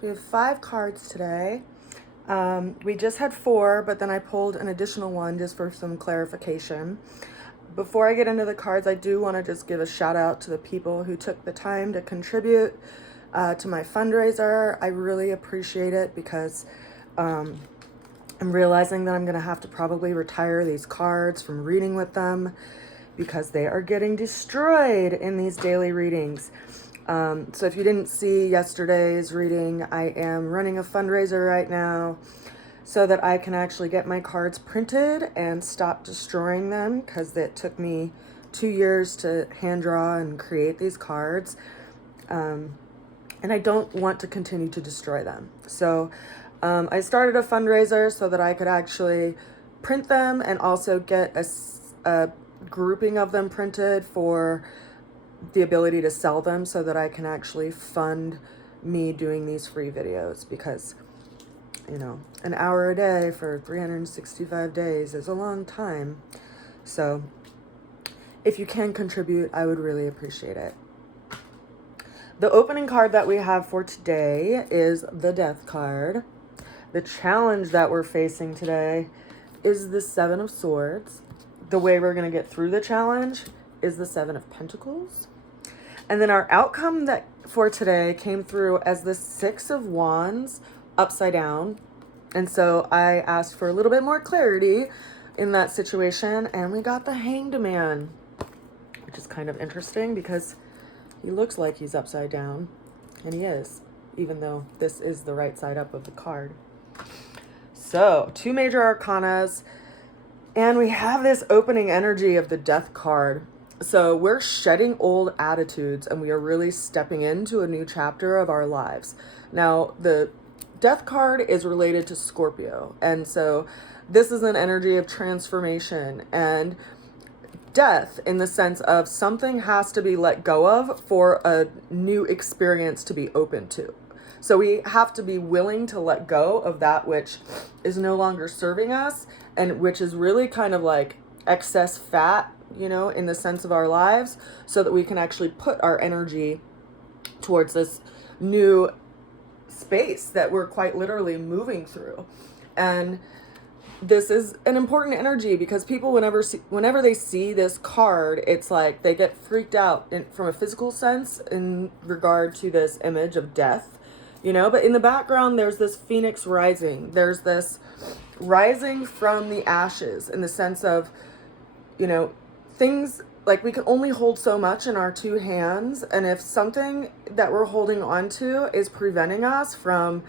So we have 5 cards today. We just had 4, but then I pulled an additional one just for some clarification. Before I get into the cards, I do want to just give a shout out to the people who took the time to contribute to my fundraiser. I really appreciate it because I'm realizing that I'm going to have to probably retire these cards from reading with them because they are getting destroyed in these daily readings. So if you didn't see yesterday's reading, I am running a fundraiser right now so that I can actually get my cards printed and stop destroying them, because it took me 2 years to hand draw and create these cards. And I don't want to continue to destroy them. So I started a fundraiser so that I could actually print them and also get a grouping of them printed for the ability to sell them, so that I can actually fund me doing these free videos, because you know, an hour a day for 365 days is a long time. So if you can contribute, I would really appreciate it. The opening card that we have for today is the Death card. The challenge that we're facing today is the 7 of Swords. The way we're going to get through the challenge is the 7 of Pentacles. And then our outcome that for today came through as the 6 of Wands upside down. And so I asked for a little bit more clarity in that situation, and we got the Hanged Man, which is kind of interesting because he looks like he's upside down, and he is, even though this is the right side up of the card. So 2 major arcanas, and we have this opening energy of the Death card. So we're shedding old attitudes, and we are really stepping into a new chapter of our lives. Now, the Death card is related to Scorpio, and so this is an energy of transformation and death, in the sense of something has to be let go of for a new experience to be open to. So we have to be willing to let go of that which is no longer serving us, and which is really kind of like excess fat, you know, in the sense of our lives, so that we can actually put our energy towards this new space that we're quite literally moving through. And this is an important energy because people, whenever they see this card, it's like they get freaked out from a physical sense in regard to this image of death, you know. But in the background, there's this phoenix rising. There's this rising from the ashes, in the sense of, you know, things like we can only hold so much in our 2 hands. And if something that we're holding on to is preventing us from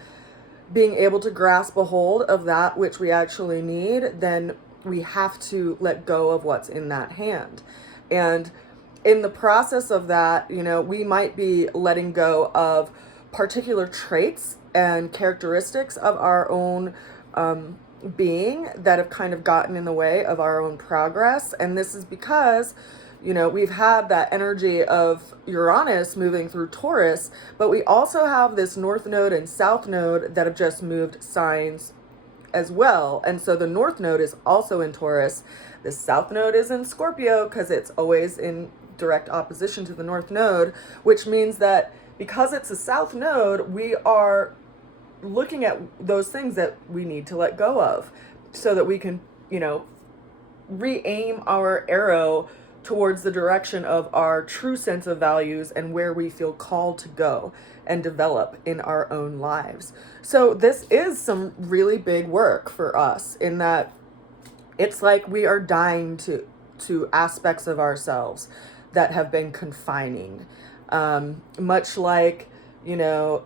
being able to grasp a hold of that which we actually need, then we have to let go of what's in that hand. And in the process of that, you know, we might be letting go of particular traits and characteristics of our own being that have kind of gotten in the way of our own progress. And this is because, you know, we've had that energy of Uranus moving through Taurus, but we also have this North Node and South Node that have just moved signs as well. And so the North Node is also in Taurus. The South Node is in Scorpio because it's always in direct opposition to the North Node, which means that because it's a South Node, we are looking at those things that we need to let go of so that we can, you know, re-aim our arrow towards the direction of our true sense of values and where we feel called to go and develop in our own lives. So this is some really big work for us, in that it's like we are dying to aspects of ourselves that have been confining. Much like, you know,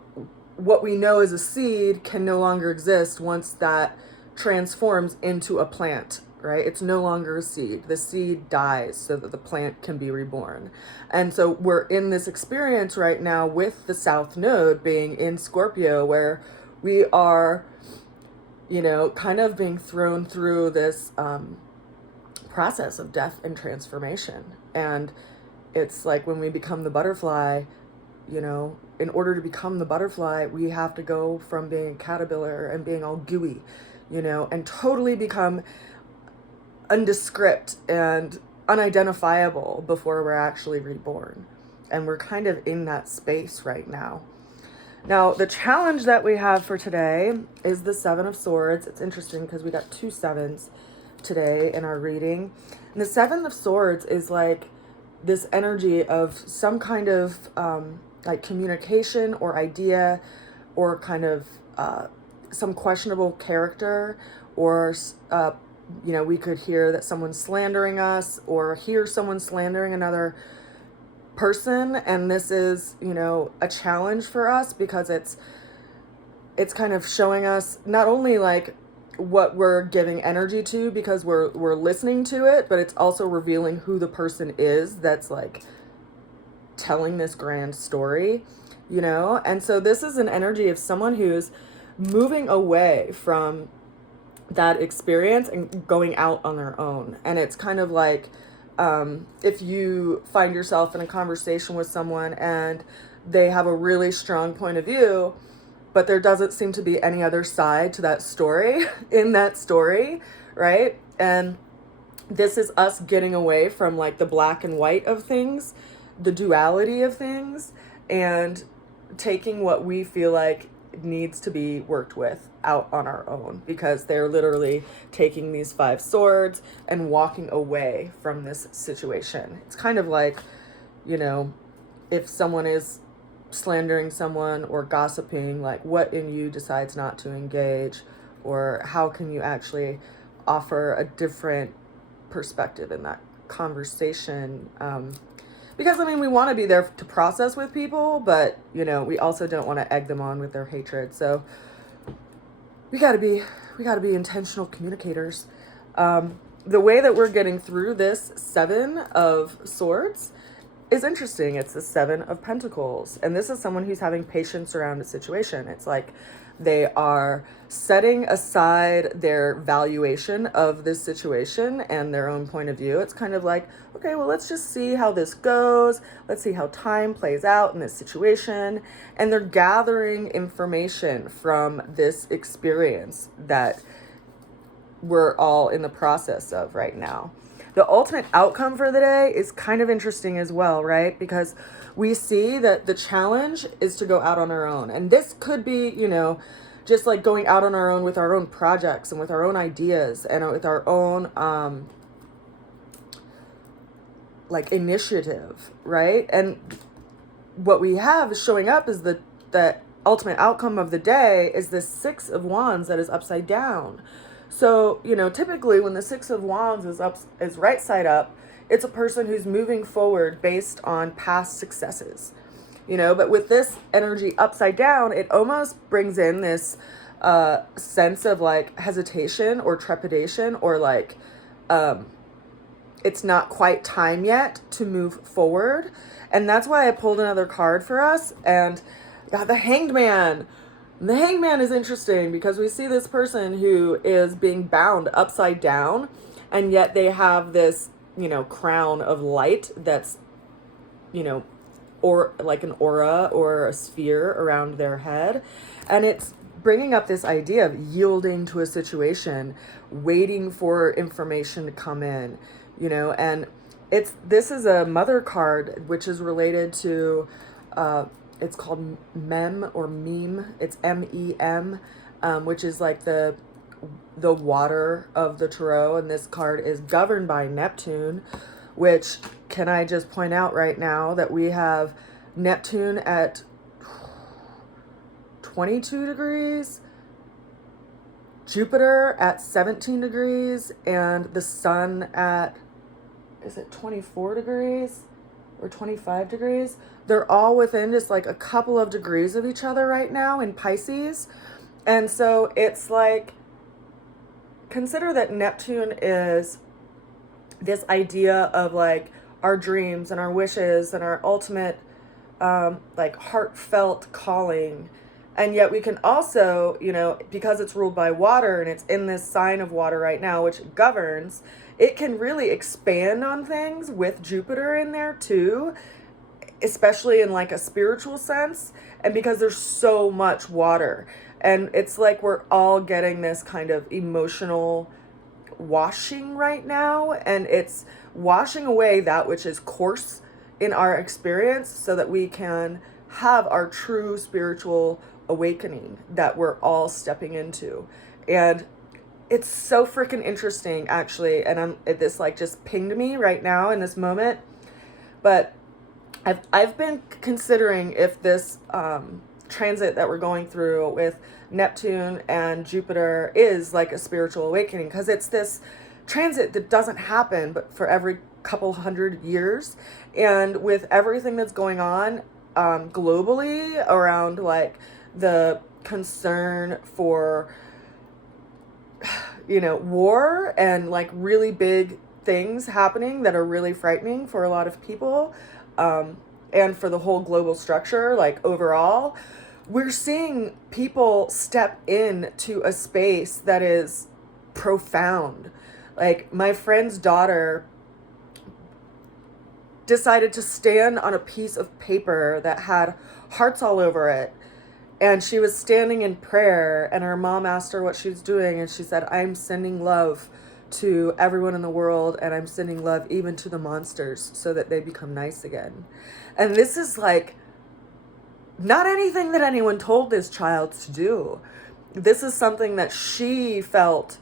what we know as a seed can no longer exist once that transforms into a plant, right? It's no longer a seed. The seed dies so that the plant can be reborn. And so we're in this experience right now with the South Node being in Scorpio, where we are, you know, kind of being thrown through this process of death and transformation. And it's like when we become the butterfly, you know, in order to become the butterfly, we have to go from being a caterpillar and being all gooey, you know, and totally become undescript and unidentifiable before we're actually reborn. And we're kind of in that space right now. Now, the challenge that we have for today is the Seven of Swords. It's interesting because we got 2 sevens today in our reading. And the Seven of Swords is like this energy of some kind of like communication or idea, or kind of some questionable character, or we could hear that someone's slandering us, or hear someone slandering another person. And this is, a challenge for us, because it's kind of showing us not only like what we're giving energy to because we're listening to it, but it's also revealing who the person is that's like telling this grand story, and so this is an energy of someone who's moving away from that experience and going out on their own. And it's kind of like, if you find yourself in a conversation with someone and they have a really strong point of view, but there doesn't seem to be any other side to that story in that story, right? And this is us getting away from like the black and white of things, the duality of things, and taking what we feel like needs to be worked with out on our own, because they're literally taking these 5 swords and walking away from this situation. It's kind of like, if someone is slandering someone or gossiping, like what in you decides not to engage, or how can you actually offer a different perspective in that conversation, because we want to be there to process with people, but we also don't want to egg them on with their hatred. So we got to be intentional communicators. The way that we're getting through this 7 of Swords is interesting. It's the 7 of Pentacles, and this is someone who's having patience around a situation. It's like they are setting aside their valuation of this situation and their own point of view. It's kind of like, okay, well, let's just see how this goes. Let's see how time plays out in this situation. And they're gathering information from this experience that we're all in the process of right now. The ultimate outcome for the day is kind of interesting as well, right? Because we see that the challenge is to go out on our own. And this could be, just like going out on our own with our own projects and with our own ideas and with our own, like initiative, right? And what we have showing up is the ultimate outcome of the day is the 6 of Wands that is upside down. So, typically when the 6 of Wands is right side up, it's a person who's moving forward based on past successes, but with this energy upside down, it almost brings in this sense of like hesitation or trepidation, or like it's not quite time yet to move forward. And that's why I pulled another card for us, and got the Hanged Man. The Hanged Man is interesting because we see this person who is being bound upside down, and yet they have this, crown of light that's, or like an aura or a sphere around their head. And it's bringing up this idea of yielding to a situation, waiting for information to come in, and this is a mother card, which is related to, it's called Mem or Meme. It's MEM, which is like the water of the tarot. And this card is governed by Neptune, which, can I just point out right now that we have Neptune at 22 degrees, Jupiter at 17 degrees, and the sun at, is it 24 degrees or 25 degrees? They're all within just like a couple of degrees of each other right now in Pisces. And so it's like, consider that Neptune is this idea of like our dreams and our wishes and our ultimate like heartfelt calling. And yet we can also, because it's ruled by water and it's in this sign of water right now, which governs, it can really expand on things with Jupiter in there too, especially in like a spiritual sense. And because there's so much water, and it's like we're all getting this kind of emotional washing right now, and it's washing away that which is coarse in our experience so that we can have our true spiritual awakening that we're all stepping into. And it's so freaking interesting, actually, and this like just pinged me right now in this moment. But I've been considering if this transit that we're going through with Neptune and Jupiter is like a spiritual awakening, because it's this transit that doesn't happen but for every couple hundred years, and with everything that's going on globally around like the concern for war and like really big things happening that are really frightening for a lot of people, and for the whole global structure, like overall, we're seeing people step into a space that is profound. Like my friend's daughter decided to stand on a piece of paper that had hearts all over it. And she was standing in prayer, and her mom asked her what she was doing, and she said, I'm sending love to everyone in the world, and I'm sending love even to the monsters so that they become nice again. And this is like not anything that anyone told this child to do. This is something that she felt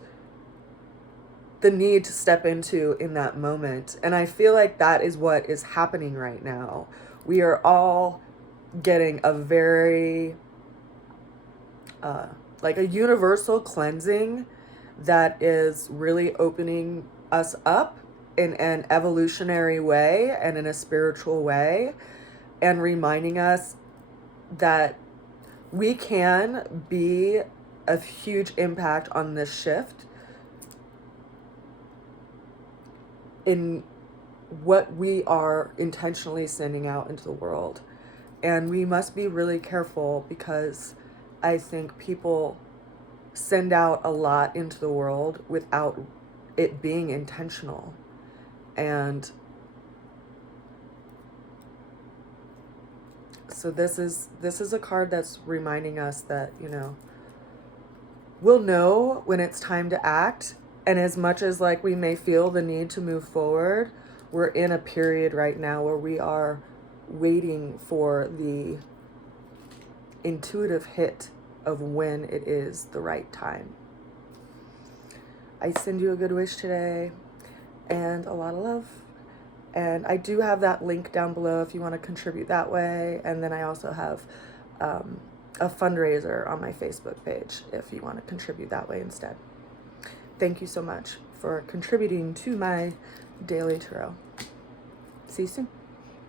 the need to step into in that moment. And I feel like that is what is happening right now. We are all getting a very like a universal cleansing that is really opening us up in an evolutionary way and in a spiritual way, and reminding us that we can be a huge impact on this shift in what we are intentionally sending out into the world. And we must be really careful, because I think people send out a lot into the world without it being intentional. And so this is a card that's reminding us that, we'll know when it's time to act. And as much as like we may feel the need to move forward, we're in a period right now where we are waiting for the intuitive hit of when it is the right time. I send you a good wish today and a lot of love. And I do have that link down below if you want to contribute that way. And then I also have a fundraiser on my Facebook page if you want to contribute that way instead. Thank you so much for contributing to my daily tarot. See you soon.